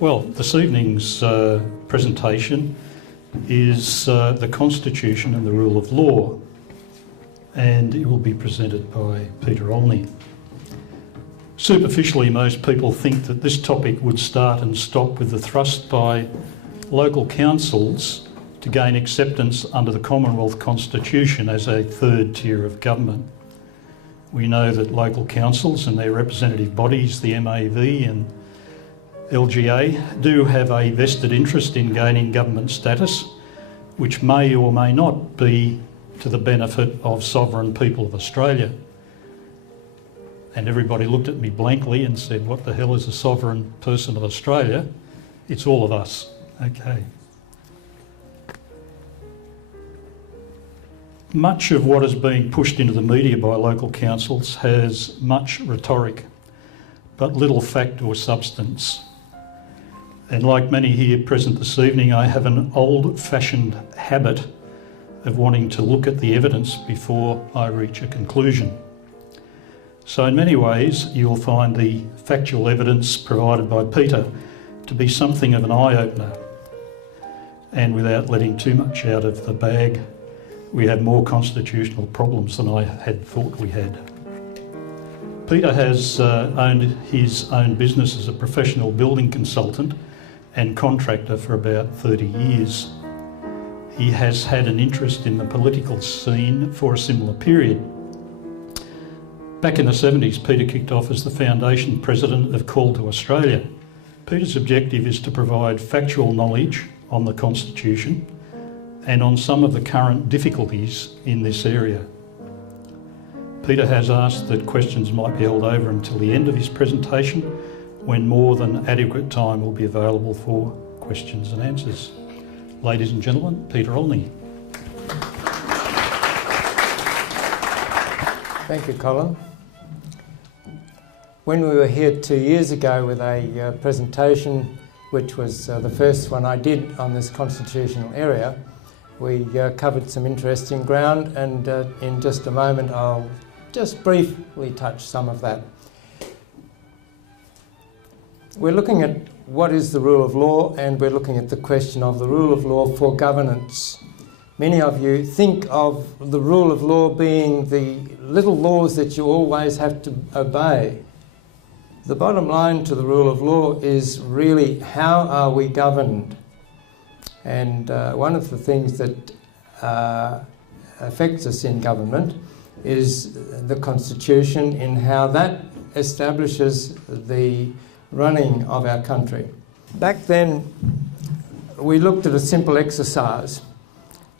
Well, this evening's presentation is the Constitution and the Rule of Law, and it will be presented by Peter Olney. Superficially, most people think that this topic would start and stop with the thrust by local councils to gain acceptance under the Commonwealth Constitution as a third tier of government. We know that local councils and their representative bodies, the MAV and LGA, do have a vested interest in gaining government status, which may or may not be to the benefit of sovereign people of Australia. And everybody looked at me blankly and said, what the hell is a sovereign person of Australia? It's all of us. Okay. Much of what is being pushed into the media by local councils has much rhetoric, but little fact or substance. And like many here present this evening, I have an old-fashioned habit of wanting to look at the evidence before I reach a conclusion. So in many ways, you'll find the factual evidence provided by Peter to be something of an eye-opener. And without letting too much out of the bag, we have more constitutional problems than I had thought we had. Peter has owned his own business as a professional building consultant and contractor for about 30 years. He has had an interest in the political scene for a similar period. Back in the 70s, Peter kicked off as the foundation president of Call to Australia. Peter's objective is to provide factual knowledge on the Constitution and on some of the current difficulties in this area. Peter has asked that questions might be held over until the end of his presentation, when more than adequate time will be available for questions and answers. Ladies and gentlemen, Peter Olney. Thank you, Colin. When we were here 2 years ago with a presentation, which was the first one I did on this constitutional area, we covered some interesting ground, and in just a moment I'll just briefly touch some of that. We're looking at what is the rule of law, and we're looking at the question of the rule of law for governance. Many of you think of the rule of law being the little laws that you always have to obey. The bottom line to the rule of law is really, how are we governed? And one of the things that affects us in government is the Constitution, in how that establishes the running of our country. Back then, we looked at a simple exercise,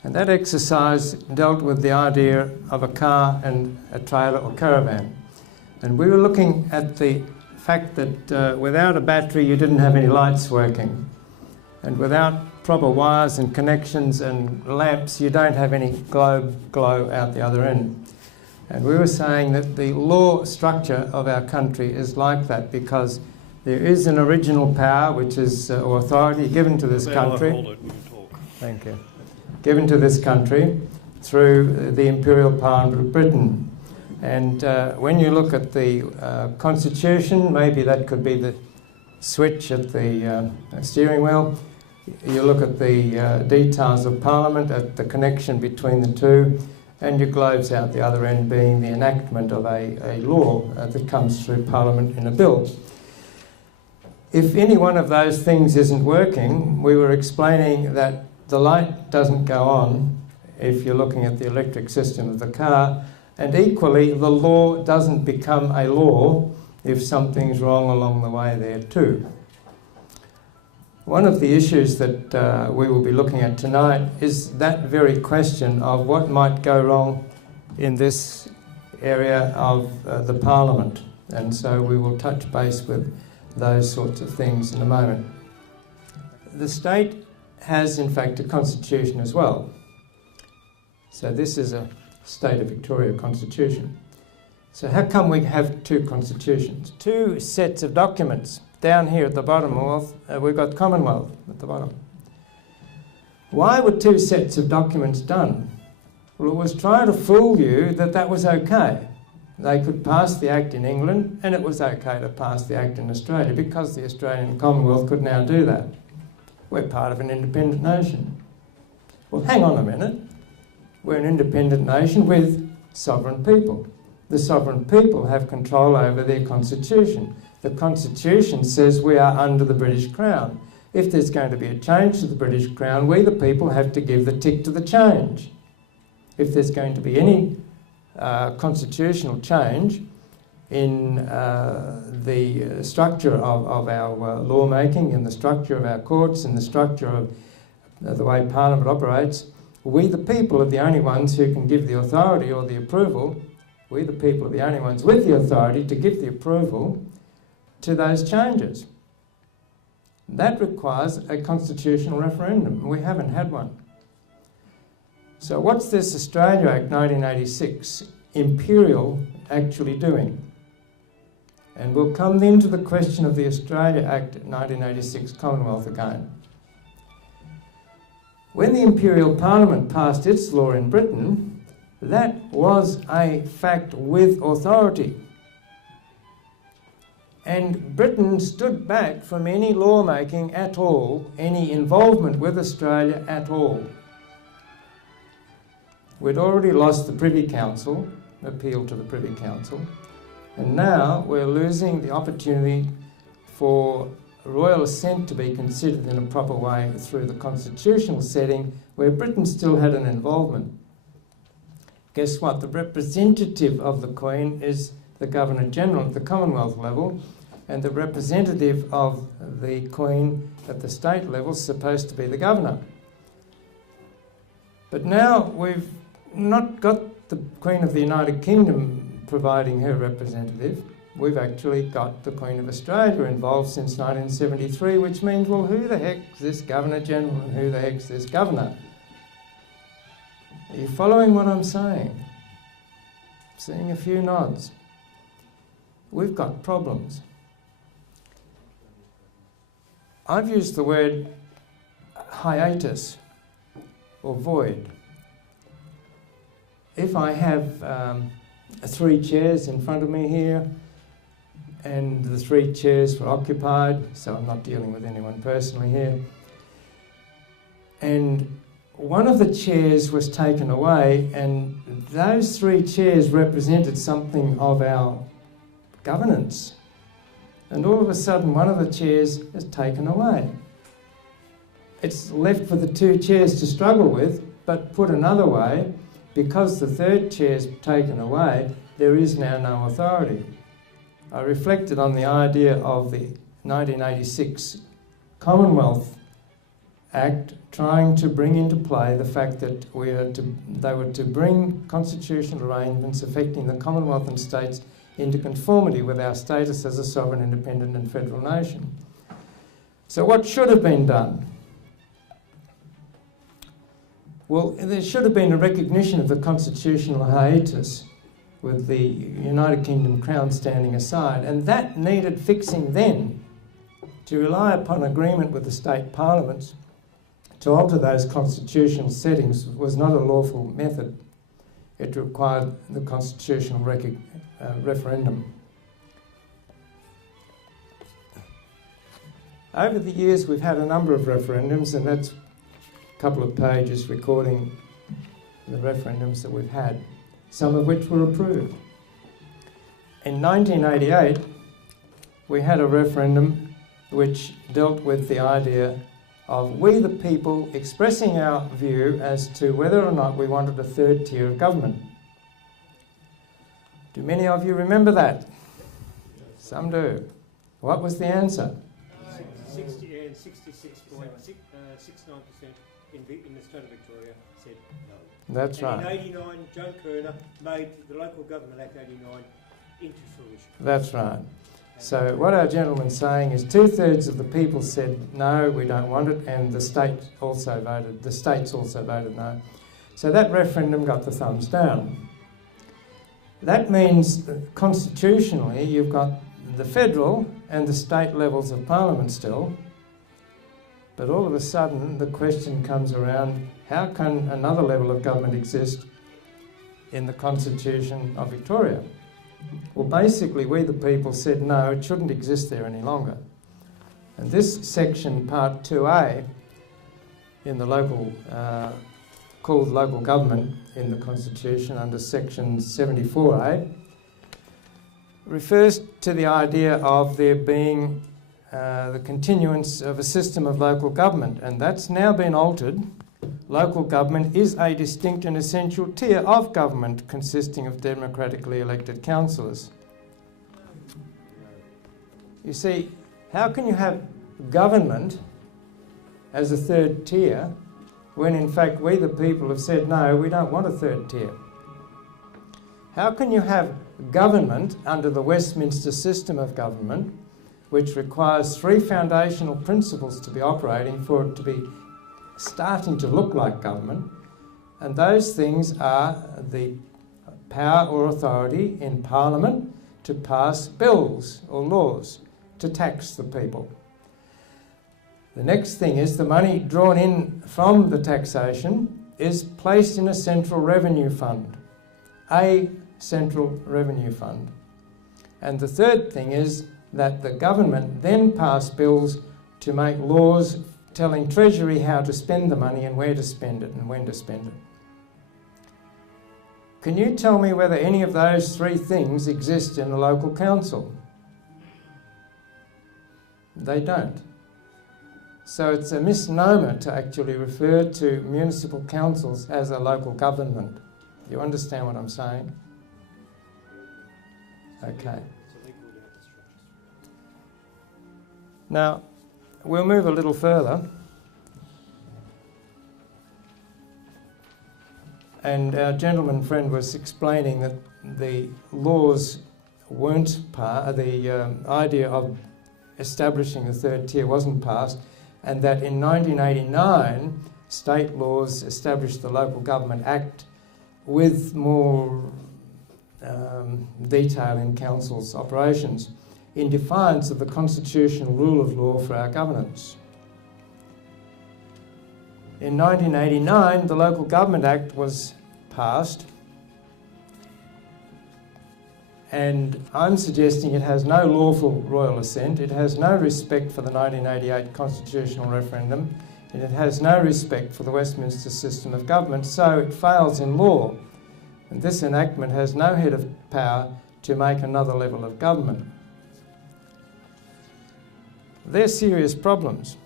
and that exercise dealt with the idea of a car and a trailer or caravan. And we were looking at the fact that without a battery you didn't have any lights working, and without proper wires and connections and lamps you don't have any glow out the other end. And we were saying that the law structure of our country is like that, because there is an original power, which is or authority given to this country. Thank you. Given to this country through the Imperial Parliament of Britain. And when you look at the Constitution, maybe that could be the switch at the steering wheel. You look at the details of Parliament, at the connection between the two, and your globes out the other end being the enactment of a law that comes through Parliament in a bill. If any one of those things isn't working, we were explaining that the light doesn't go on if you're looking at the electric system of the car, and equally the law doesn't become a law if something's wrong along the way there too. One of the issues that we will be looking at tonight is that very question of what might go wrong in this area of the Parliament, and so we will touch base with those sorts of things in a moment. The state has in fact a constitution as well. So this is a State of Victoria constitution. So how come we have two constitutions? Two sets of documents. Down here at the bottom, we've got Commonwealth at the bottom. Why were two sets of documents done? Well, it was trying to fool you that that was okay. They could pass the Act in England, and it was okay to pass the Act in Australia because the Australian Commonwealth could now do that. We're part of an independent nation. Well, hang on a minute. We're an independent nation with sovereign people. The sovereign people have control over their constitution. The constitution says we are under the British Crown. If there's going to be a change to the British Crown, we the people have to give the tick to the change. If there's going to be any constitutional change in the structure of our lawmaking, in the structure of our courts, in the structure of the way Parliament operates, we the people are the only ones who can give the authority or the approval. We the people are the only ones with the authority to give the approval to those changes. That requires a constitutional referendum. We haven't had one. So what's this Australia Act 1986 Imperial actually doing? And we'll come then to the question of the Australia Act 1986 Commonwealth again. When the Imperial Parliament passed its law in Britain, that was a fact with authority. And Britain stood back from any lawmaking at all, any involvement with Australia at all. We'd already lost the Privy Council, appeal to the Privy Council, and now we're losing the opportunity for royal assent to be considered in a proper way through the constitutional setting where Britain still had an involvement. Guess what? The representative of the Queen is the Governor-General at the Commonwealth level, and the representative of the Queen at the state level is supposed to be the Governor. But now we've not got the Queen of the United Kingdom providing her representative. We've actually got the Queen of Australia involved since 1973, which means, well, who the heck's this Governor-General and who the heck's this Governor? Are you following what I'm saying? Seeing a few nods. We've got problems. I've used the word hiatus or void. If I have 3 chairs in front of me here, and the 3 chairs were occupied, so I'm not dealing with anyone personally here, and one of the chairs was taken away, and those 3 chairs represented something of our governance, and all of a sudden one of the chairs is taken away. It's left for the 2 chairs to struggle with, but put another way, because the 3rd chair's taken away, there is now no authority. I reflected on the idea of the 1986 Commonwealth Act trying to bring into play the fact that they were to bring constitutional arrangements affecting the Commonwealth and states into conformity with our status as a sovereign, independent and federal nation. So what should have been done? Well, there should have been a recognition of the constitutional hiatus with the United Kingdom Crown standing aside, and that needed fixing then. To rely upon agreement with the state parliaments to alter those constitutional settings was not a lawful method. It required the constitutional referendum. Over the years we've had a number of referendums, and that's a couple of pages recording the referendums that we've had, some of which were approved. In 1988 we had a referendum which dealt with the idea of we the people expressing our view as to whether or not we wanted a 3rd tier of government. Do many of you remember that? Some do. What was the answer? 66.69% in the state of Victoria said no. That's and right. in 89, Joan Kerner made the Local Government Act 89 into fruition. That's right. So what our gentleman's saying is 2/3 of the people said no, we don't want it, and the states also voted no. So that referendum got the thumbs down. That means that constitutionally you've got the federal and the state levels of parliament still, but all of a sudden the question comes around, how can another level of government exist in the Constitution of Victoria? Well, basically, we the people said no, it shouldn't exist there any longer. And this section, Part 2A, in the local, called local government in the Constitution under Section 74A, refers to the idea of there being the continuance of a system of local government, and that's now been altered. Local government is a distinct and essential tier of government consisting of democratically elected councillors. You see, how can you have government as a third tier when in fact we the people have said no, we don't want a third tier? How can you have government under the Westminster system of government, which requires three foundational principles to be operating for it to be starting to look like government, and those things are the power or authority in Parliament to pass bills or laws to tax the people. The next thing is the money drawn in from the taxation is placed in a central revenue fund, a central revenue fund. And the third thing is that the government then pass bills to make laws telling Treasury how to spend the money and where to spend it and when to spend it. Can you tell me whether any of those three things exist in a local council? They don't. So it's a misnomer to actually refer to municipal councils as a local government. You understand what I'm saying? Okay. Now, we'll move a little further. And our gentleman friend was explaining that the laws weren't passed, the idea of establishing a third tier wasn't passed, and that in 1989 state laws established the Local Government Act with more detail in council's operations in defiance of the constitutional rule of law for our governance. In 1989, the Local Government Act was passed, and I'm suggesting it has no lawful royal assent, it has no respect for the 1988 constitutional referendum, and it has no respect for the Westminster system of government, so it fails in law. And this enactment has no head of power to make another level of government. They're serious problems.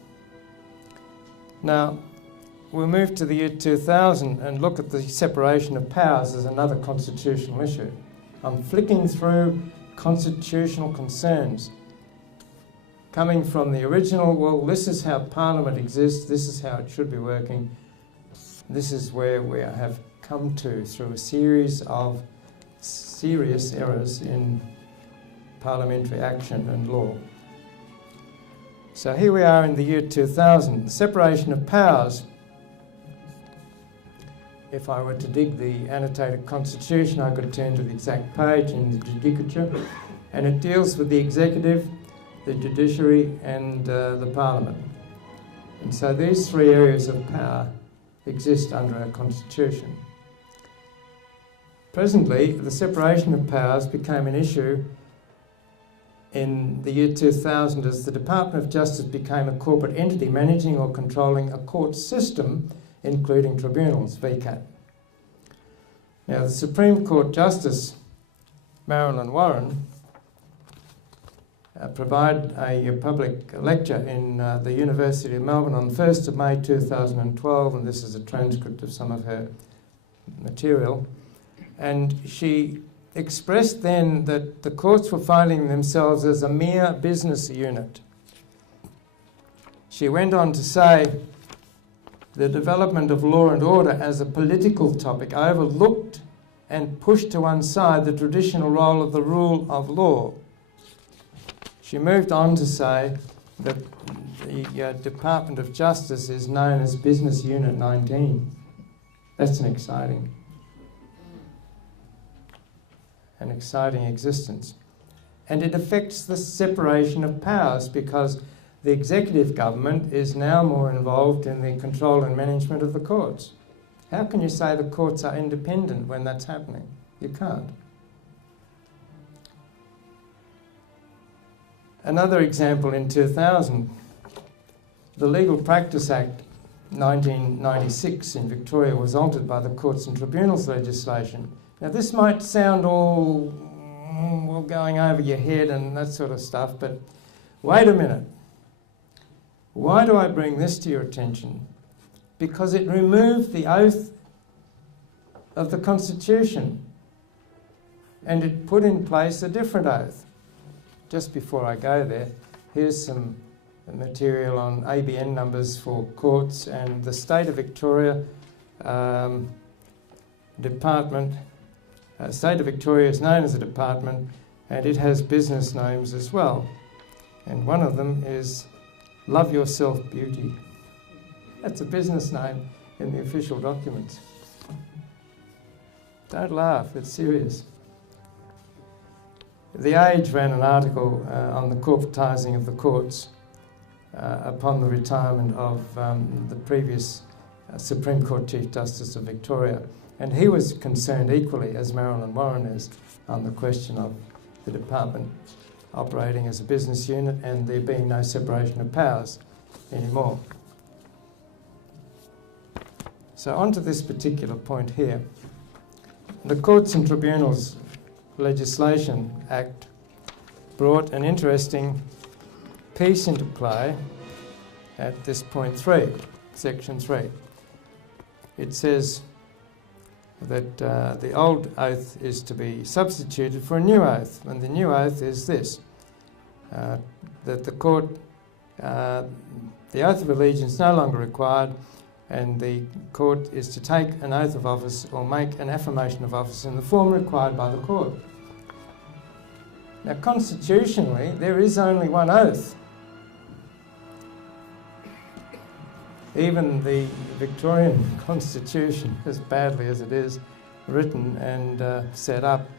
Now, we'll move to the year 2000 and look at the separation of powers as another constitutional issue. I'm flicking through constitutional concerns, coming from the original, well, this is how Parliament exists, this is how it should be working, this is where we have come to through a series of serious errors in parliamentary action and law. So here we are in the year 2000, the separation of powers. If I were to dig the annotated constitution, I could turn to the exact page in the judicature, and it deals with the executive, the judiciary and the parliament. And so these three areas of power exist under our constitution. Presently, the separation of powers became an issue in the year 2000 as the Department of Justice became a corporate entity managing or controlling a court system, including tribunals, VCAT. Now, the Supreme Court Justice, Marilyn Warren, provided a public lecture in the University of Melbourne on the 1st of May 2012, and this is a transcript of some of her material. And she expressed then that the courts were finding themselves as a mere business unit. She went on to say, the development of law and order as a political topic overlooked and pushed to one side the traditional role of the rule of law. She moved on to say that the Department of Justice is known as Business Unit 19. That's an exciting existence. And it affects the separation of powers because the executive government is now more involved in the control and management of the courts. How can you say the courts are independent when that's happening? You can't. Another example in 2000, the Legal Practice Act 1996 in Victoria was altered by the Courts and Tribunals legislation. Now this might sound all well, going over your head and that sort of stuff, but wait a minute. Why do I bring this to your attention? Because it removed the oath of the Constitution and it put in place a different oath. Just before I go there, here's some material on ABN numbers for courts and the State of Victoria department. State of Victoria is known as a department and it has business names as well. And one of them is Love Yourself Beauty. That's a business name in the official documents. Don't laugh, it's serious. The Age ran an article on the corporatising of the courts upon the retirement of the previous Supreme Court Chief Justice of Victoria. And he was concerned equally as Marilyn Warren is on the question of the department operating as a business unit and there being no separation of powers anymore. So on to this particular point here. The Courts and Tribunals Legislation Act brought an interesting piece into play at this point 3, section 3. It says that the old oath is to be substituted for a new oath, and the new oath is this, that the court, the oath of allegiance no longer required, and the court is to take an oath of office or make an affirmation of office in the form required by the court. Now, constitutionally, there is only one oath. Even the Victorian Constitution, as badly as it is written and set up,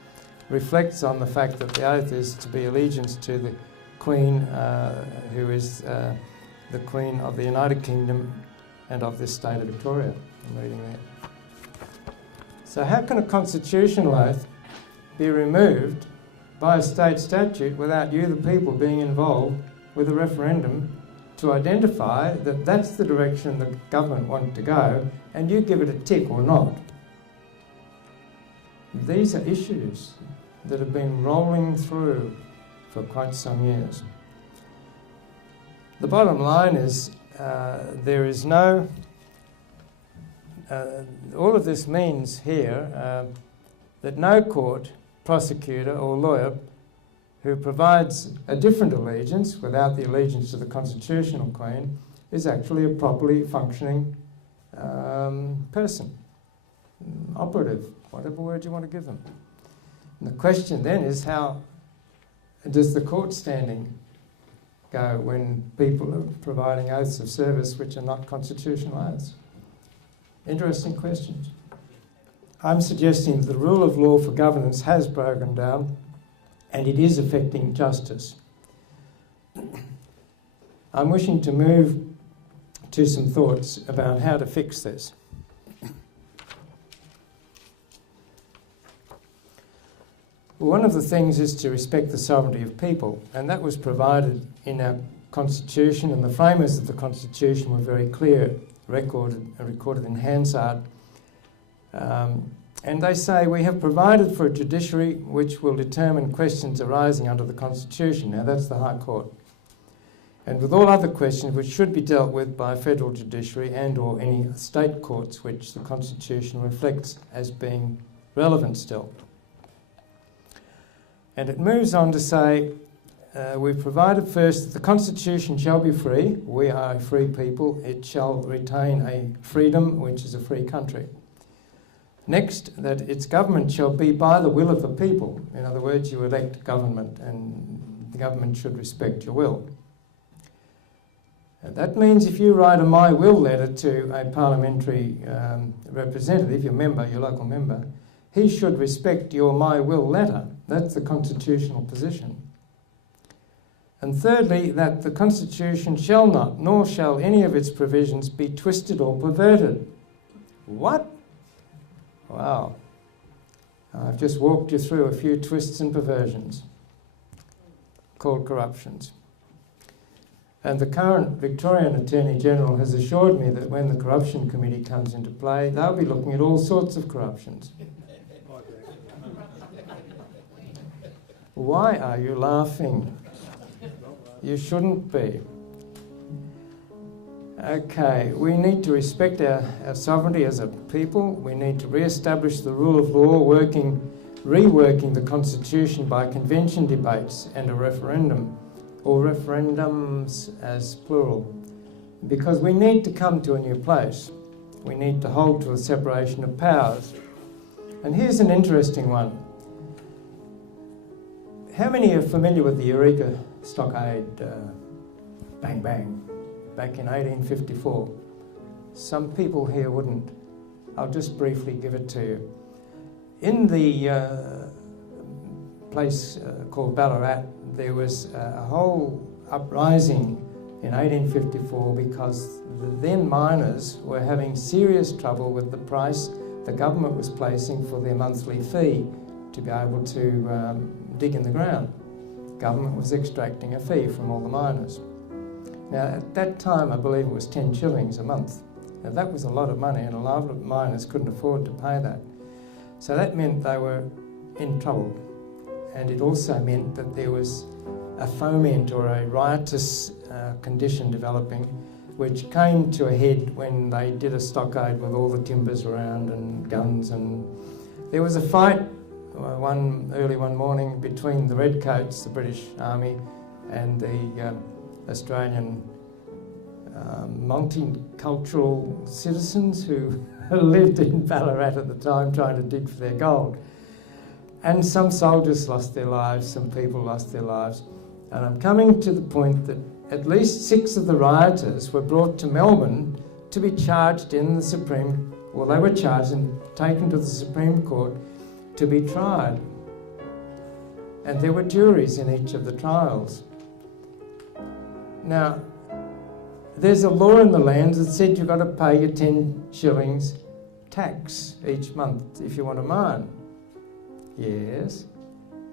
reflects on the fact that the oath is to be allegiance to the Queen, who is the Queen of the United Kingdom and of this state of Victoria. I'm reading there. So how can a constitutional oath be removed by a state statute without you, the people, being involved with a referendum to identify that that's the direction the government wanted to go, and you give it a tick or not? These are issues that have been rolling through for quite some years. The bottom line is there is no... all of this means here that no court, prosecutor or lawyer who provides a different allegiance without the allegiance to the constitutional Queen is actually a properly functioning person, operative, whatever word you want to give them. And the question then is, how does the court standing go when people are providing oaths of service which are not constitutional oaths? Interesting questions. I'm suggesting that the rule of law for governance has broken down and it is affecting justice. I'm wishing to move to some thoughts about how to fix this. One of the things is to respect the sovereignty of people, and that was provided in our Constitution, and the framers of the Constitution were very clear, recorded in Hansard. And they say, we have provided for a judiciary which will determine questions arising under the Constitution. Now that's the High Court. And with all other questions which should be dealt with by a federal judiciary and or any state courts which the Constitution reflects as being relevant still. And it moves on to say, we've provided first that the Constitution shall be free. We are a free people. It shall retain a freedom which is a free country. Next, that its government shall be by the will of the people. In other words, you elect government and the government should respect your will. And that means if you write a My Will letter to a parliamentary representative, your member, your local member, he should respect your My Will letter. That's the constitutional position. And thirdly, that the Constitution shall not, nor shall any of its provisions be twisted or perverted. What? Wow. I've just walked you through a few twists and perversions. called corruptions. And the current Victorian Attorney General has assured me that when the Corruption Committee comes into play, they'll be looking at all sorts of corruptions. Why are you laughing? You shouldn't be. Okay, we need to respect our sovereignty as a people. We need to re-establish the rule of law, reworking the Constitution by convention debates and a referendum, or referendums as plural, because we need to come to a new place. We need to hold to a separation of powers. And here's an interesting one. How many are familiar with the Eureka Stockade bang bang back in 1854? Some people here wouldn't. I'll just briefly give it to you. In the place called Ballarat, there was a whole uprising in 1854 because the then miners were having serious trouble with the price the government was placing for their monthly fee to be able to dig in the ground. Government was extracting a fee from all the miners. Now at that time I believe it was 10 shillings a month. Now that was a lot of money and a lot of miners couldn't afford to pay that. So that meant they were in trouble, and it also meant that there was a foment or a riotous condition developing, which came to a head when they did a stockade with all the timbers around and guns, and there was a fight early one morning between the Redcoats, the British Army, and the Australian multicultural citizens who lived in Ballarat at the time trying to dig for their gold. And some soldiers lost their lives, some people lost their lives. And I'm coming to the point that at least 6 of the rioters were brought to Melbourne to be charged in the Supreme, well, they were charged and taken to the Supreme Court to be tried. And there were juries in each of the trials. Now, there's a law in the land that said you've got to pay your 10 shillings tax each month if you want to mine. Yes.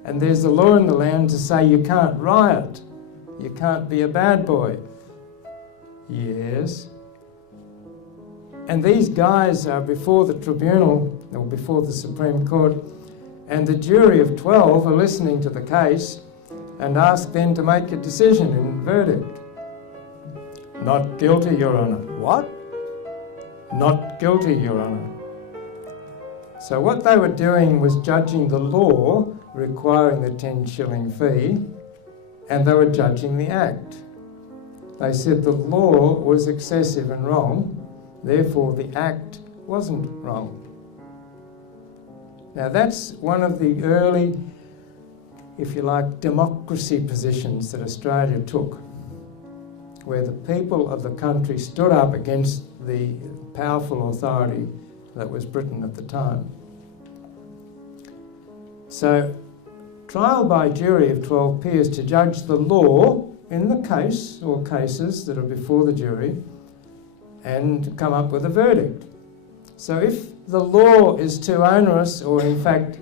And there's a law in the land to say you can't riot. You can't be a bad boy. Yes. And these guys are before the tribunal, or before the Supreme Court, and the jury of 12 are listening to the case and ask them to make a decision and verdict. Not guilty, Your Honour. What? Not guilty, Your Honour. So what they were doing was judging the law requiring the 10 shilling fee, and they were judging the act. They said the law was excessive and wrong, therefore the act wasn't wrong. Now that's one of the early, if you like, democracy positions that Australia took, where the people of the country stood up against the powerful authority that was Britain at the time. So, trial by jury of 12 peers to judge the law in the case or cases that are before the jury and come up with a verdict. So if the law is too onerous or in fact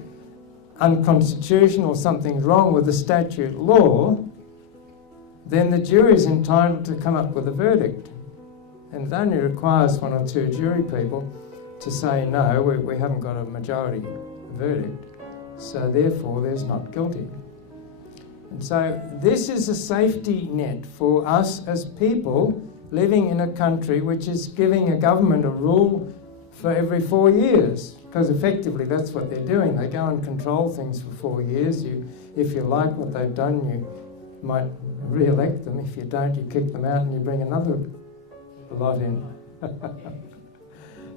unconstitutional or something's wrong with the statute law, then the jury is entitled to come up with a verdict. And it only requires 1 or 2 jury people to say, no, we haven't got a majority verdict, so therefore there's not guilty. And so this is a safety net for us as people living in a country which is giving a government a rule for every 4 years, because effectively that's what they're doing. They go and control things for 4 years. If you like what they've done, you might re-elect them. If you don't, you kick them out and you bring another lot in.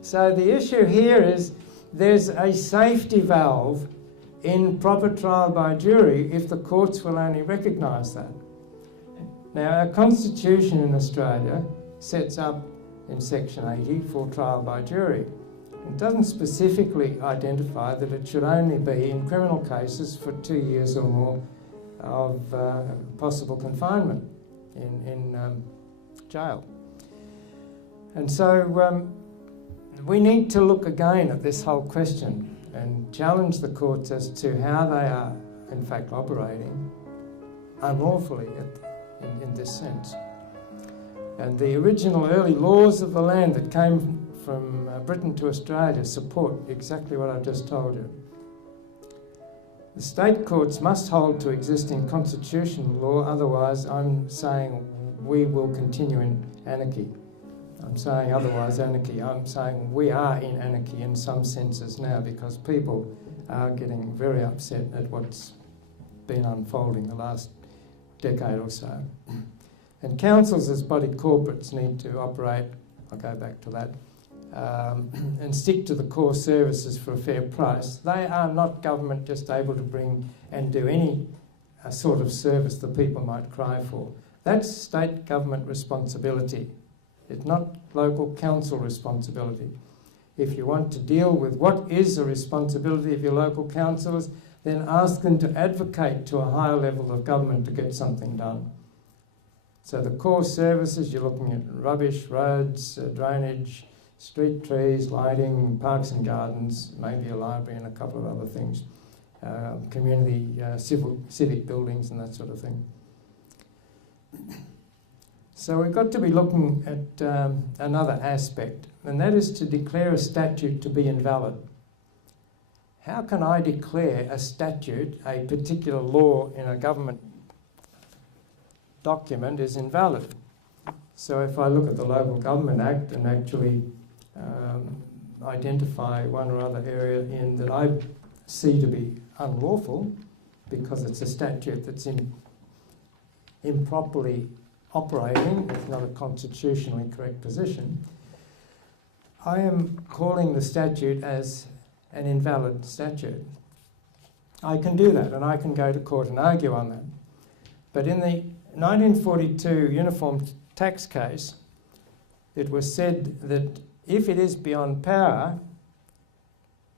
So the issue here is there's a safety valve in proper trial by jury if the courts will only recognise that. Now our constitution in Australia sets up in section 80 for trial by jury. It doesn't specifically identify that it should only be in criminal cases for 2 years or more of possible confinement in jail. And so we need to look again at this whole question and challenge the courts as to how they are in fact operating unlawfully in this sense. And the original early laws of the land that came from Britain to Australia support exactly what I've just told you. The state courts must hold to existing constitutional law, otherwise I'm saying we will continue in anarchy. I'm saying otherwise anarchy. I'm saying we are in anarchy in some senses now because people are getting very upset at what's been unfolding the last decade or so. And councils as body corporates need to operate, I'll go back to that, and stick to the core services for a fair price. They are not government just able to bring and do any sort of service that people might cry for. That's state government responsibility. It's not local council responsibility. If you want to deal with what is the responsibility of your local councillors, then ask them to advocate to a higher level of government to get something done. So the core services, you're looking at rubbish, roads, drainage, street trees, lighting, parks and gardens, maybe a library and a couple of other things, community, civic buildings and that sort of thing. So we've got to be looking at another aspect, and that is to declare a statute to be invalid. How can I declare a statute, a particular law in a government document is invalid? So if I look at the Local Government Act and actually identify one or other area in that I see to be unlawful because it's a statute that's improperly operating, it's not a constitutionally correct position, I am calling the statute as an invalid statute. I can do that and I can go to court and argue on that. But in the 1942 Uniform Tax case, it was said that if it is beyond power,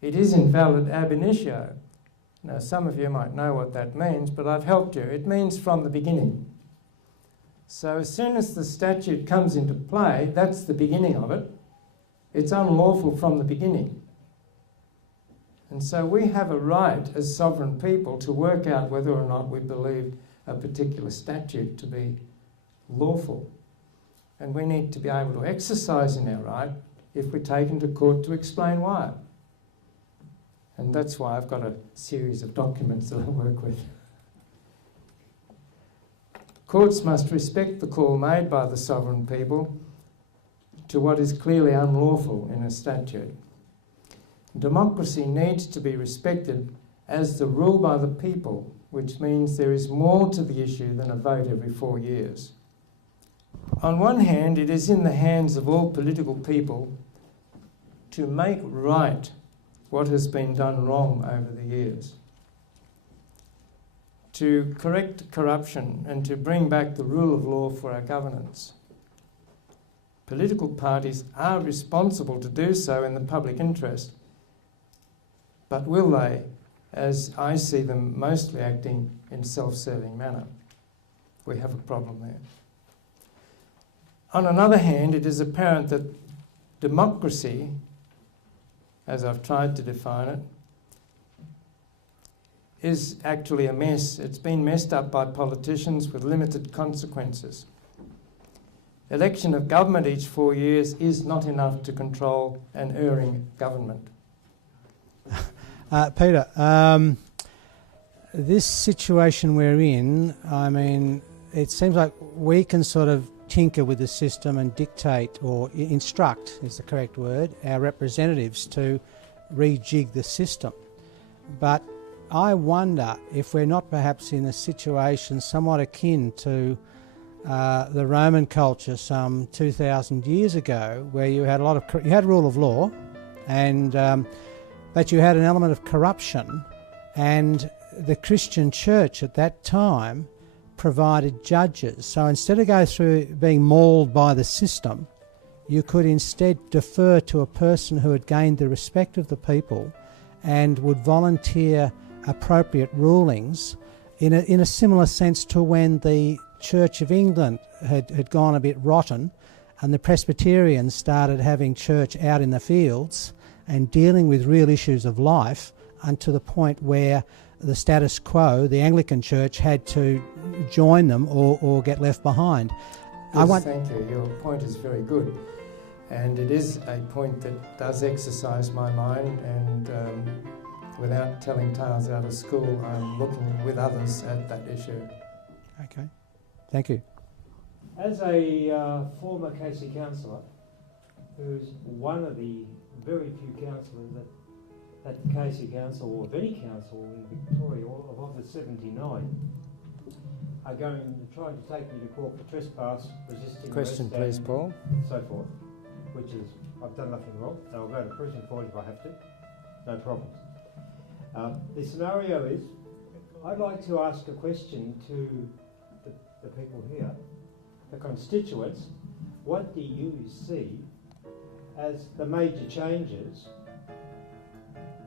it is invalid ab initio. Now, some of you might know what that means, but I've helped you. It means from the beginning. So as soon as the statute comes into play, that's the beginning of it. It's unlawful from the beginning. And so we have a right as sovereign people to work out whether or not we believe a particular statute to be lawful. And we need to be able to exercise in our right if we're taken to court to explain why. And that's why I've got a series of documents that I work with. Courts must respect the call made by the sovereign people to what is clearly unlawful in a statute. Democracy needs to be respected as the rule by the people, which means there is more to the issue than a vote every 4 years. On one hand, it is in the hands of all political people to make right what has been done wrong over the years, to correct corruption and to bring back the rule of law for our governance. Political parties are responsible to do so in the public interest, but will they, as I see them mostly acting in self-serving manner? We have a problem there. On another hand, it is apparent that democracy, as I've tried to define it, is actually a mess. It's been messed up by politicians with limited consequences. Election of government each 4 years is not enough to control an erring government. Peter, this situation we're in, I mean, it seems like we can sort of tinker with the system and dictate, or instruct is the correct word, our representatives to rejig the system. But I wonder if we're not perhaps in a situation somewhat akin to the Roman culture some 2,000 years ago, where you had a lot of you had rule of law, and but you had an element of corruption, and the Christian church at that time provided judges. So instead of go through being mauled by the system, you could instead defer to a person who had gained the respect of the people and would volunteer appropriate rulings in a similar sense to when the Church of England had gone a bit rotten and the Presbyterians started having church out in the fields and dealing with real issues of life, and to the point where the status quo, the Anglican Church had to join them or get left behind. Yes, thank you. Your point is very good. And it is a point that does exercise my mind, and without telling tales out of school, I'm looking with others at that issue. Okay, thank you. As a former Casey councillor, who's one of the very few councillors at the Casey Council, or of any council in Victoria, or of the 79, are going to try to take me to court for trespass, resisting Question, arrest, please, and Paul. so forth, which is, I've done nothing wrong, and I'll go to prison for it if I have to, no problems. The scenario is, I'd like to ask a question to the people here, the constituents. What do you see as the major changes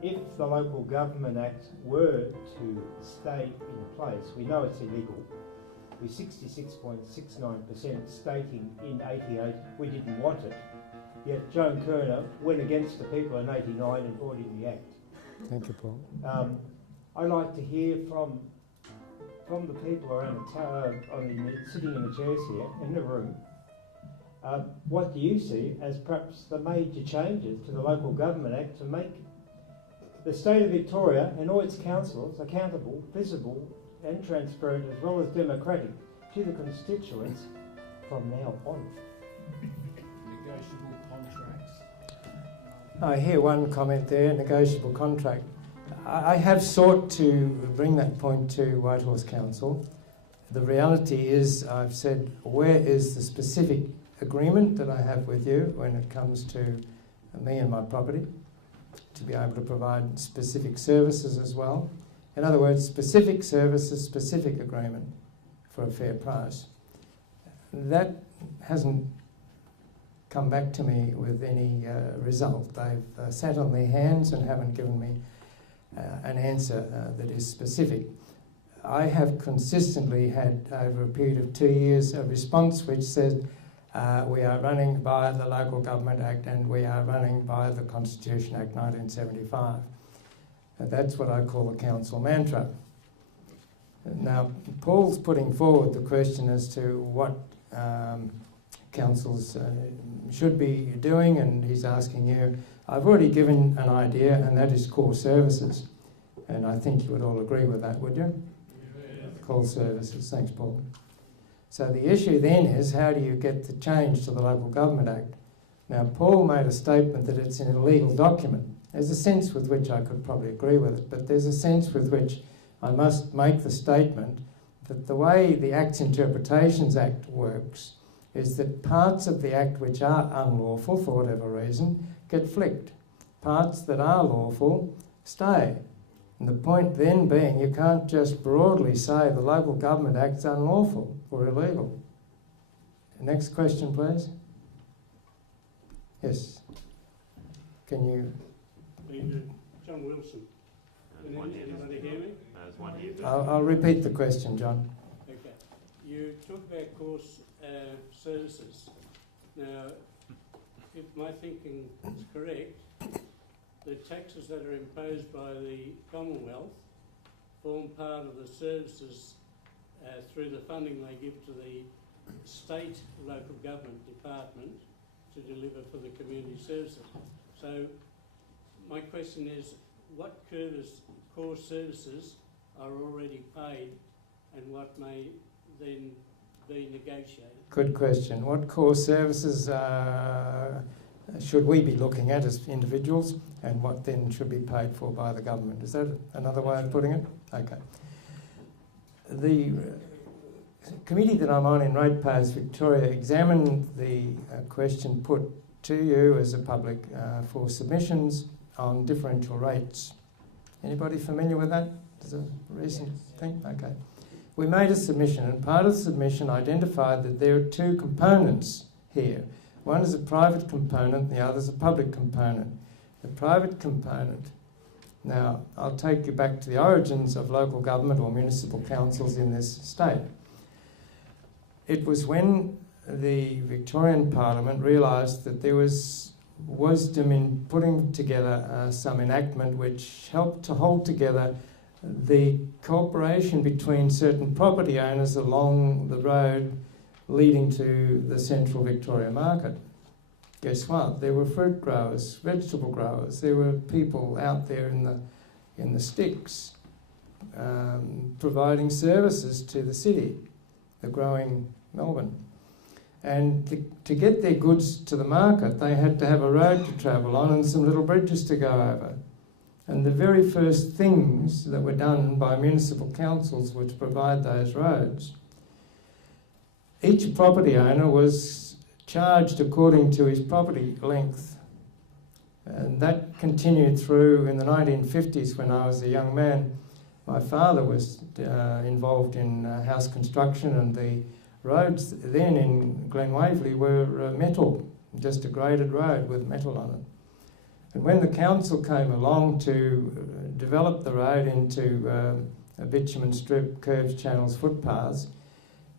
if the Local Government Act were to stay in place? We know it's illegal. With 66.69% stating in 88 we didn't want it, yet Joan Kerner went against the people in 89 and brought in the Act. Thank you, Paul. I'd like to hear from the people around sitting in the chairs here in the room. What do you see as perhaps the major changes to the Local Government Act to make the state of Victoria and all its councils accountable, visible and transparent, as well as democratic, to the constituents from now on? Negotiable contracts. I hear one comment there, negotiable contract. I have sought to bring that point to Whitehorse Council. The reality is, I've said, where is the specific agreement that I have with you when it comes to me and my property, to be able to provide specific services as well. In other words, specific services, specific agreement for a fair price. That hasn't come back to me with any result. They've sat on their hands and haven't given me an answer that is specific. I have consistently had, over a period of 2 years, a response which said we are running by the Local Government Act and we are running by the Constitution Act 1975. And that's what I call the council mantra. Now, Paul's putting forward the question as to what councils should be doing, and he's asking you. I've already given an idea, and that is core services. And I think you would all agree with that, would you? Yeah. Core services. Thanks, Paul. So the issue then is, how do you get the change to the Local Government Act? Now, Paul made a statement that it's an illegal document. There's a sense with which I could probably agree with it, but there's a sense with which I must make the statement that the way the Acts Interpretations Act works is that parts of the Act which are unlawful, for whatever reason, get flicked. Parts that are lawful stay. And the point then being, you can't just broadly say the Local Government Act's unlawful or illegal. Next question, please. Yes. Can you... John Wilson. Can anybody hear me? There's one here. I'll repeat the question, John. Okay. You talk about course services. Now, if my thinking is correct, the taxes that are imposed by the Commonwealth form part of the services through the funding they give to the state local government department to deliver for the community services. So my question is, what core services are already paid and what may then be negotiated? Good question. What core services should we be looking at as individuals, and what then should be paid for by the government? Is that another way of putting it? Okay. The committee that I'm on in Ratepayers Victoria examined the question put to you as a public for submissions on differential rates. Anybody familiar with that? Is a recent thing? Okay. We made a submission, and part of the submission identified that there are two components here. One is a private component, the other is a public component. The private component, now I'll take you back to the origins of local government or municipal councils in this state. It was when the Victorian Parliament realised that there was wisdom in putting together some enactment which helped to hold together the cooperation between certain property owners along the road leading to the central Victoria market. Guess what? There were fruit growers, vegetable growers. There were people out there in the sticks providing services to the city, the growing Melbourne. And to get their goods to the market, they had to have a road to travel on and some little bridges to go over. And the very first things that were done by municipal councils were to provide those roads. Each property owner was charged according to his property length. And that continued through in the 1950s when I was a young man. My father was involved in house construction, and the roads then in Glen Waverley were metal, just a graded road with metal on it. And when the council came along to develop the road into a bitumen strip, curbs, channels, footpaths,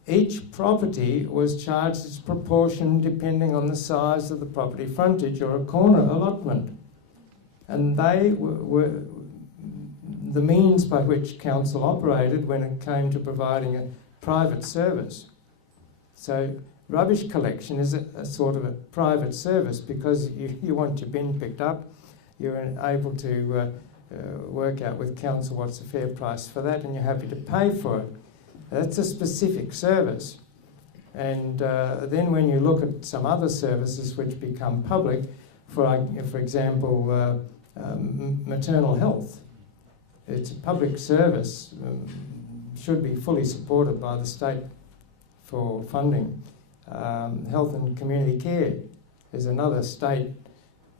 each property was charged its proportion depending on the size of the property frontage or a corner allotment. And they were the means by which council operated when it came to providing a private service. So rubbish collection is a sort of a private service because you want your bin picked up, you're able to work out with council what's a fair price for that, and you're happy to pay for it. That's a specific service. And then when you look at some other services which become public, for example, maternal health, it's a public service, should be fully supported by the state for funding. Health and community care is another state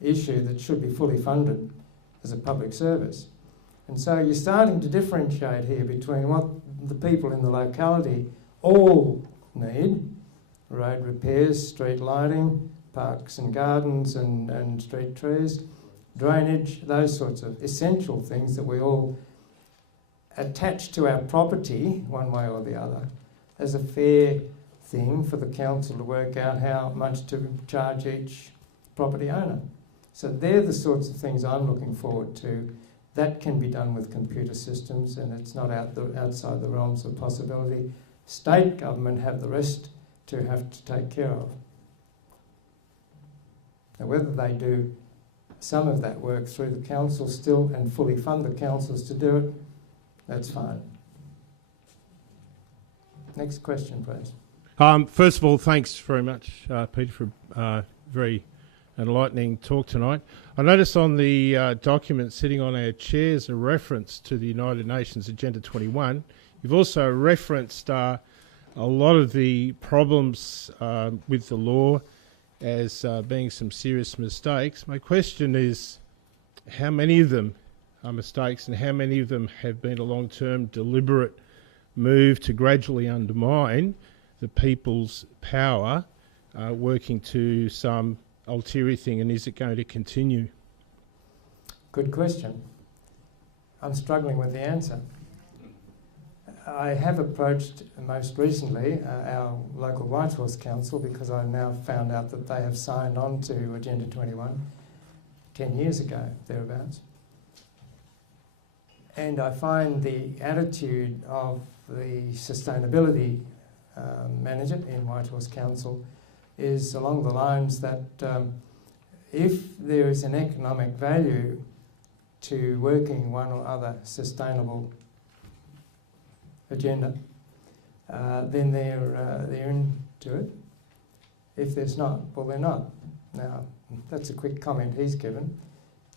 issue that should be fully funded as a public service. And so you're starting to differentiate here between what the people in the locality all need: road repairs, street lighting, parks and gardens and street trees, drainage, those sorts of essential things that we all attach to our property one way or the other as a fair thing for the council to work out how much to charge each property owner. So they're the sorts of things I'm looking forward to. That can be done with computer systems, and it's not outside the realms of possibility. State government have the rest to have to take care of. Now, whether they do some of that work through the council still and fully fund the councils to do it, that's fine. Next question, please. First of all, thanks very much, Peter, for a very enlightening talk tonight. I noticed on the document sitting on our chairs a reference to the United Nations Agenda 21. You've also referenced a lot of the problems with the law as being some serious mistakes. My question is, how many of them are mistakes, and how many of them have been a long-term deliberate move to gradually undermine the people's power, working to some ulterior thing, and is it going to continue? Good question. I'm struggling with the answer. I have approached most recently our local Whitehorse Council, because I now found out that they have signed on to Agenda 21 10 years ago, thereabouts. And I find the attitude of the sustainability manager in Whitehorse Council is along the lines that if there is an economic value to working one or other sustainable agenda, then they're into it. If there's not, well, they're not. Now, that's a quick comment he's given,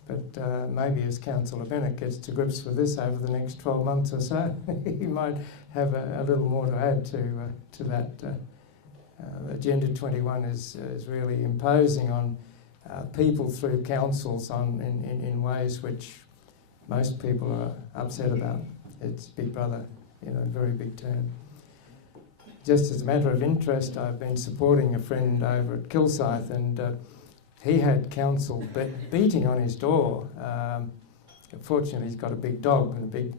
but maybe as Councillor Bennett gets to grips with this over the next 12 months or so, he might have a little more to add to that. Agenda 21 is really imposing on people through councils in ways which most people are upset about. It's Big Brother in a very big term. Just as a matter of interest, I've been supporting a friend over at Kilsyth, and he had council beating on his door. Fortunately, he's got a big dog and a big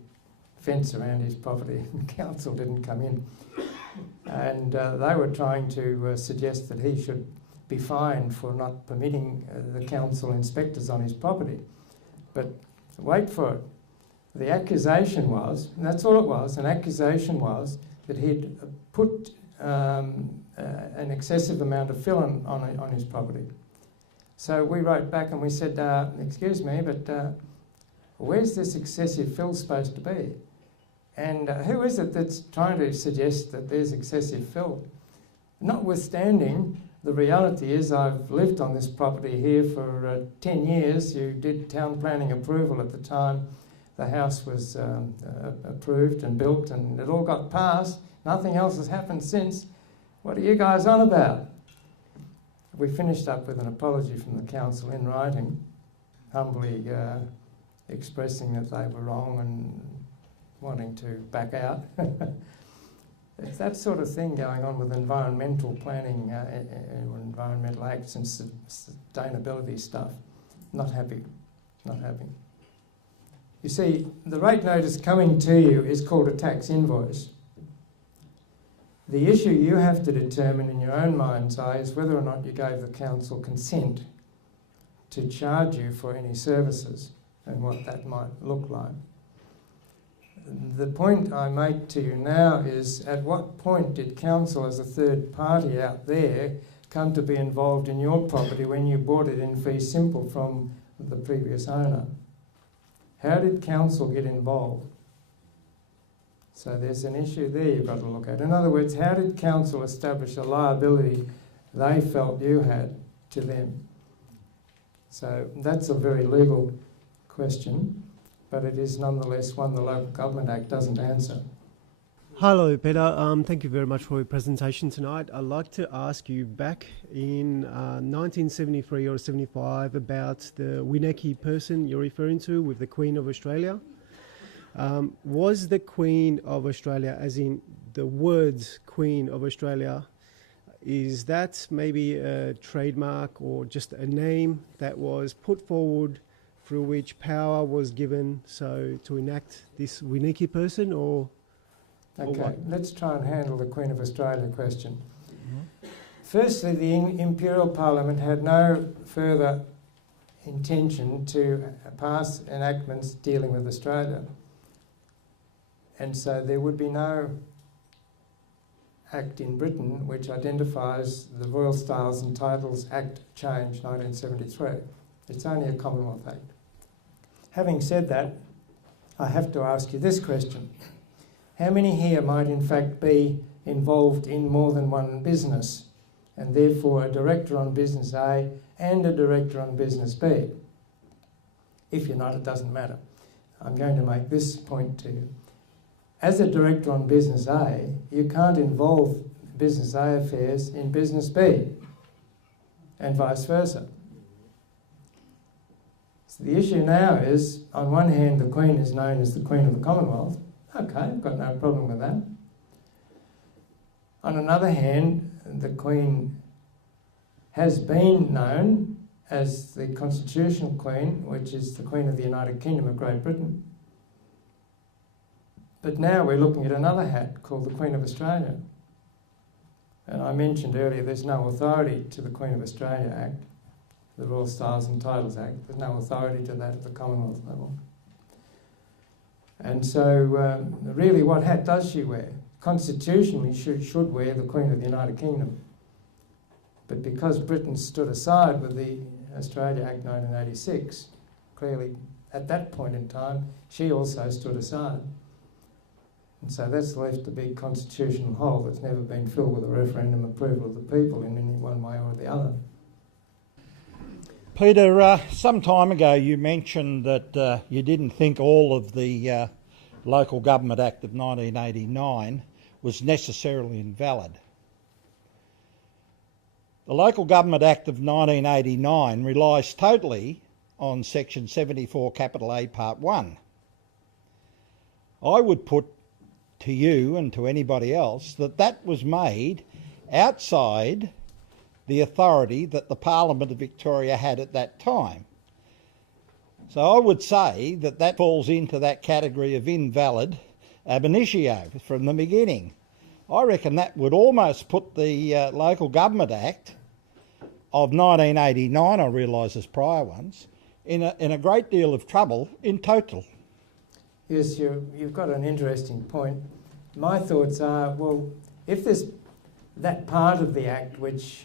fence around his property. Council didn't come in. And they were trying to suggest that he should be fined for not permitting the council inspectors on his property. But wait for it. The accusation was, and that's all it was, an accusation was that he'd put an excessive amount of fill on his property. So we wrote back and we said, excuse me, but where's this excessive fill supposed to be? And who is it that's trying to suggest that there's excessive fill? Notwithstanding, the reality is I've lived on this property here for 10 years. You did town planning approval at the time the house was approved and built, and it all got passed. Nothing else has happened since. What are you guys on about? We finished up with an apology from the council in writing, humbly expressing that they were wrong and wanting to back out. It's that sort of thing going on with environmental planning, environmental acts and sustainability stuff. Not happy, not happy. You see, the rate notice coming to you is called a tax invoice. The issue you have to determine in your own mind's eye is whether or not you gave the council consent to charge you for any services and what that might look like. The point I make to you now is, at what point did council as a third party out there come to be involved in your property when you bought it in fee simple from the previous owner? How did council get involved? So there's an issue there you've got to look at. In other words, how did council establish a liability they felt you had to them? So that's a very legal question, but it is nonetheless one the Local Government Act doesn't answer. Hello, Peter. Thank you very much for your presentation tonight. I'd like to ask you, back in 1973 or 75, about the Wineki person you're referring to with the Queen of Australia. Was the Queen of Australia, as in the words Queen of Australia, is that maybe a trademark or just a name that was put forward through which power was given so to enact this Wineki person, or? Okay, let's try and handle the Queen of Australia question. Firstly, the Imperial Parliament had no further intention to pass enactments dealing with Australia. And so there would be no act in Britain which identifies the Royal Styles and Titles Act change 1973. It's only a Commonwealth Act. Having said that, I have to ask you this question. How many here might in fact be involved in more than one business, and therefore a director on business A and a director on business B? If you're not, it doesn't matter. I'm going to make this point to you. As a director on business A, you can't involve business A affairs in business B, and vice versa. So the issue now is, on one hand, the Queen is known as the Queen of the Commonwealth. Okay, I've got no problem with that. On another hand, the Queen has been known as the Constitutional Queen, which is the Queen of the United Kingdom of Great Britain. But now we're looking at another hat called the Queen of Australia. And I mentioned earlier there's no authority to the Queen of Australia Act, the Royal Styles and Titles Act. There's no authority to that at the Commonwealth level. And so really, what hat does she wear? Constitutionally, she should wear the Queen of the United Kingdom. But because Britain stood aside with the Australia Act 1986, clearly at that point in time, she also stood aside. And so that's left a big constitutional hole that's never been filled with a referendum approval of the people in any one way or the other. Peter, some time ago you mentioned that you didn't think all of the Local Government Act of 1989 was necessarily invalid. The Local Government Act of 1989 relies totally on Section 74 capital A Part 1. I would put to you and to anybody else that that was made outside the authority that the Parliament of Victoria had at that time. So I would say that that falls into that category of invalid ab initio from the beginning. I reckon that would almost put the Local Government Act of 1989, I realise there's prior ones, in a great deal of trouble in total. yes, you've got an interesting point. My thoughts are, well, if there's that part of the Act which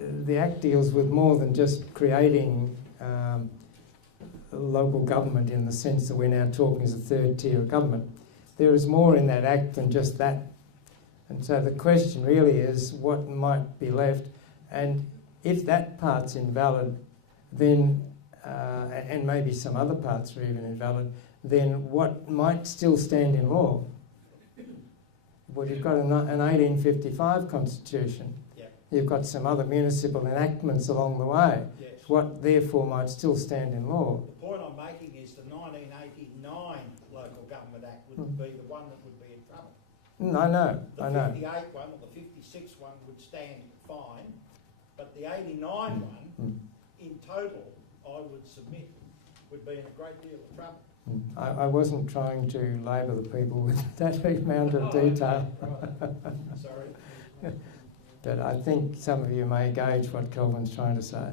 the Act deals with more than just creating local government in the sense that we're now talking as a third tier of government. There is more in that Act than just that. And so the question really is what might be left, and if that part's invalid, then, and maybe some other parts are even invalid, then what might still stand in law? Well, you've got an 1855 constitution. Yeah. You've got some other municipal enactments along the way. Yes. What therefore might still stand in law. The point I'm making is the 1989 Local Government Act would be the one that would be in trouble. I know. The 58 one or the 56 one would stand fine, but the 89 one, in total, I would submit, would be in a great deal of trouble. I wasn't trying to labour the people with that amount of detail. Sorry. But I think some of you may gauge what Kelvin's trying to say.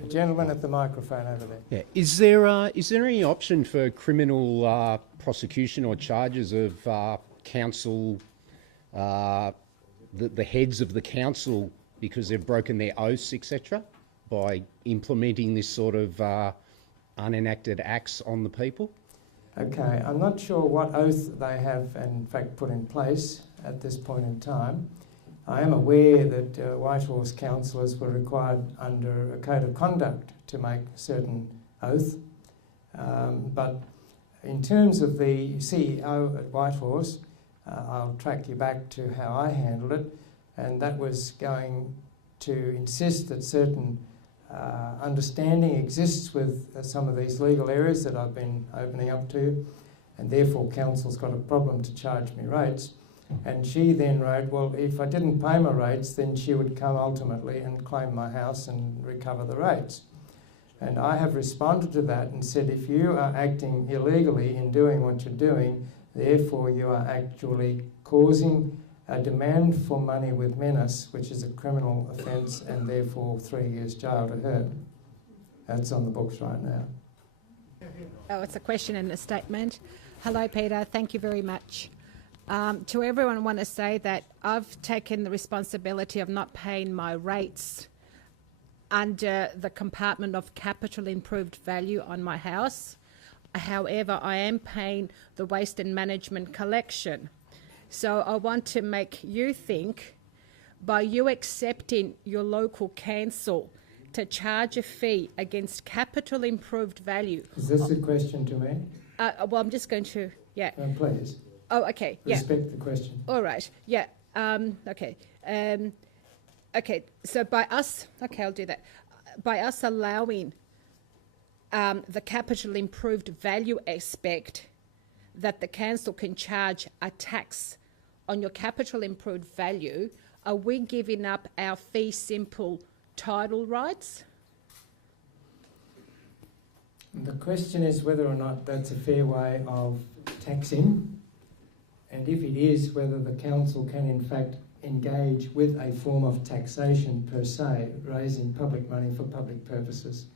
The gentleman at the microphone over there. Yeah. Is there any option for criminal prosecution or charges of council, the heads of the council, because they've broken their oaths, etc., by implementing this sort of unenacted acts on the people? Okay, I'm not sure what oath they have in fact put in place at this point in time. I am aware that Whitehorse councillors were required under a code of conduct to make a certain oath. But in terms of the CEO at Whitehorse, I'll track you back to how I handled it, and that was going to insist that certain understanding exists with some of these legal areas that I've been opening up to, and therefore council's got a problem to charge me rates. And she then wrote, well, if I didn't pay my rates, then she would come ultimately and claim my house and recover the rates. And I have responded to that and said, if you are acting illegally in doing what you're doing, therefore you are actually causing a demand for money with menace, which is a criminal offence, and therefore 3 years jail to her. That's on the books right now. Oh, it's a question and a statement. Hello, Peter. Thank you very much. To everyone, I want to say that I've taken the responsibility of not paying my rates under the compartment of capital improved value on my house. However, I am paying the waste and management collection. So I want to make you think, by you accepting your local council to charge a fee against capital improved value. Is this a question to me? Well, I'm just going to, yeah. Please. Oh, okay, yeah. Respect the question. All right, yeah, okay. Okay, so by us, okay, I'll do that. By us allowing the capital improved value aspect, that the council can charge a tax on your capital improved value, are we giving up our fee simple title rights? The question is whether or not that's a fair way of taxing, and if it is, whether the council can in fact engage with a form of taxation per se, raising public money for public purposes.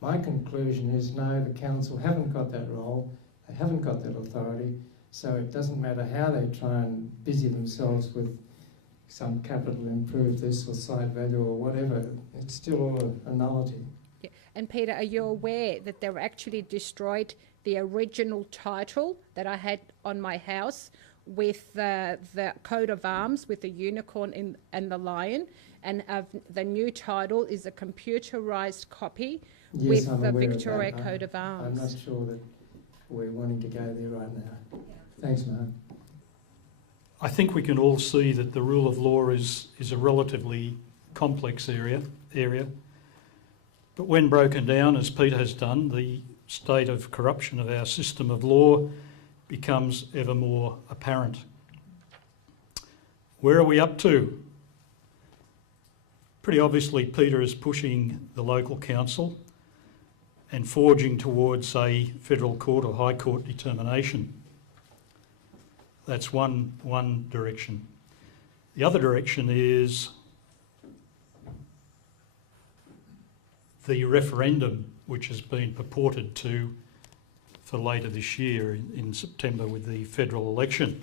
My conclusion is no, the council haven't got that role, they haven't got that authority, so it doesn't matter how they try and busy themselves with some capital improve this or side value or whatever, it's still all a nullity. Yeah. And Peter, are you aware that they've actually destroyed the original title that I had on my house with the coat of arms with the unicorn and the lion, and the new title is a computerised copy with the Victoria coat of arms? I'm not sure that we're wanting to go there right now. Thanks, Mark. I think we can all see that the rule of law is a relatively complex area. But when broken down, as Peter has done, the state of corruption of our system of law becomes ever more apparent. Where are we up to? Pretty obviously, Peter is pushing the local council and forging towards a federal court or high court determination. That's one direction. The other direction is the referendum, which has been purported to for later this year in September with the federal election.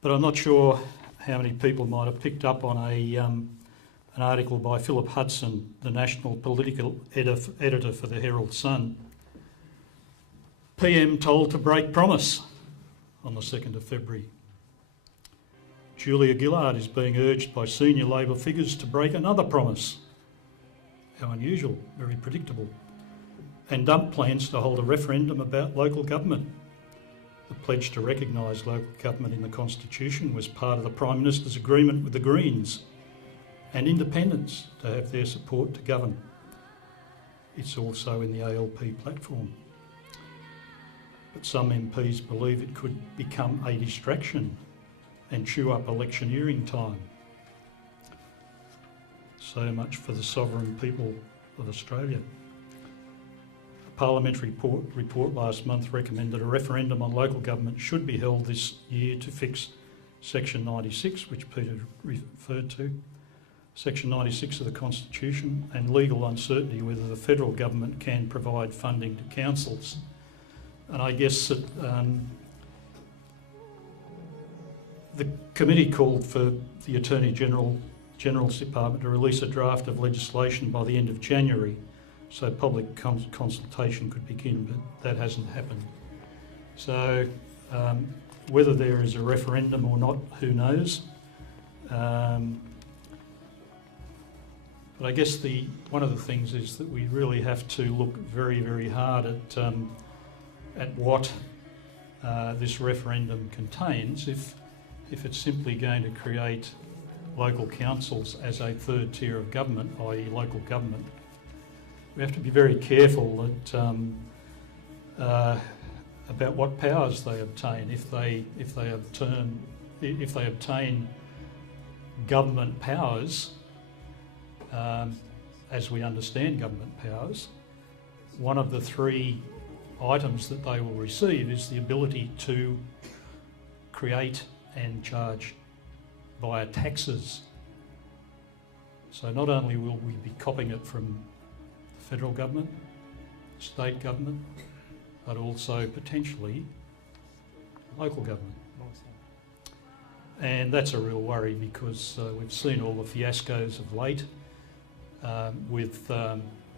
But I'm not sure how many people might have picked up on an article by Philip Hudson, the national political editor for the Herald Sun. PM told to break promise on the 2nd of February. Julia Gillard is being urged by senior Labor figures to break another promise. How unusual, very predictable. And dump plans to hold a referendum about local government. The pledge to recognise local government in the Constitution was part of the Prime Minister's agreement with the Greens and independents to have their support to govern. It's also in the ALP platform. But some MPs believe it could become a distraction and chew up electioneering time. So much for the sovereign people of Australia. A parliamentary report last month recommended a referendum on local government should be held this year to fix Section 96, which Peter referred to, Section 96 of the Constitution, and legal uncertainty whether the federal government can provide funding to councils. And I guess that the committee called for the Attorney General's Department to release a draft of legislation by the end of January so public consultation could begin, but that hasn't happened. So whether there is a referendum or not, who knows? But I guess one of the things is that we really have to look very, very hard at what this referendum contains. If it's simply going to create local councils as a third tier of government, i.e. local government, we have to be very careful about what powers they obtain. If they obtain government powers, as we understand government powers, one of the three items that they will receive is the ability to create and charge via taxes. So not only will we be copying it from the federal government, state government, but also potentially local government. And that's a real worry because we've seen all the fiascos of late with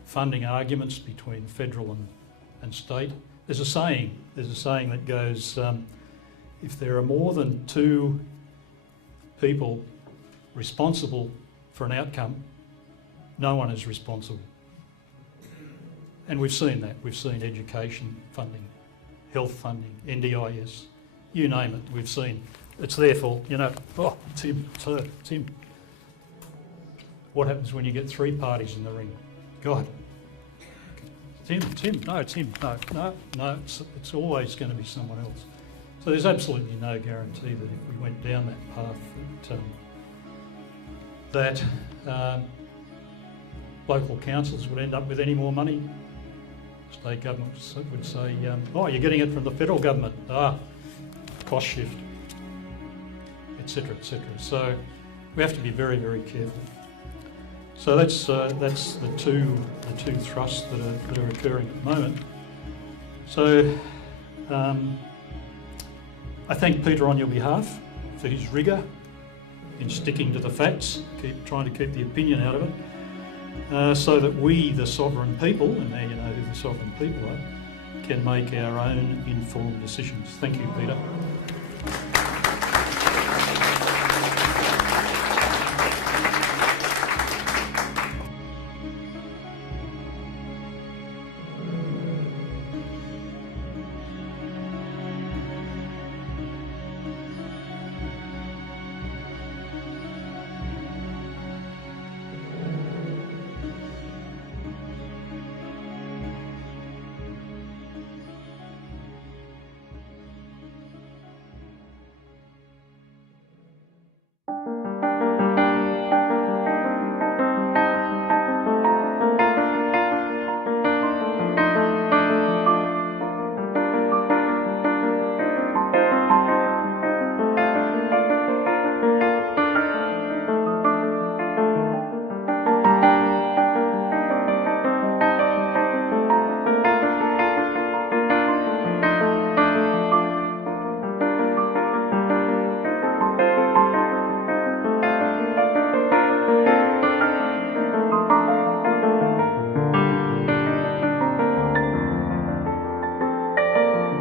funding arguments between federal and state. There's a saying that goes, if there are more than two people responsible for an outcome, no one is responsible. And we've seen that. We've seen education funding, health funding, NDIS, you name it, we've seen. It's their fault, Tim, what happens when you get three parties in the ring? God. Tim, no, it's him. No, it's always going to be someone else. So there's absolutely no guarantee that if we went down that path that local councils would end up with any more money. State government would say, you're getting it from the federal government. Cost shift, etc., etc. So we have to be very, very careful. So that's the two thrusts that are occurring at the moment. So I thank Peter on your behalf for his rigour in sticking to the facts, trying to keep the opinion out of it, so that we, the sovereign people, and now you know who the sovereign people are, can make our own informed decisions. Thank you, Peter.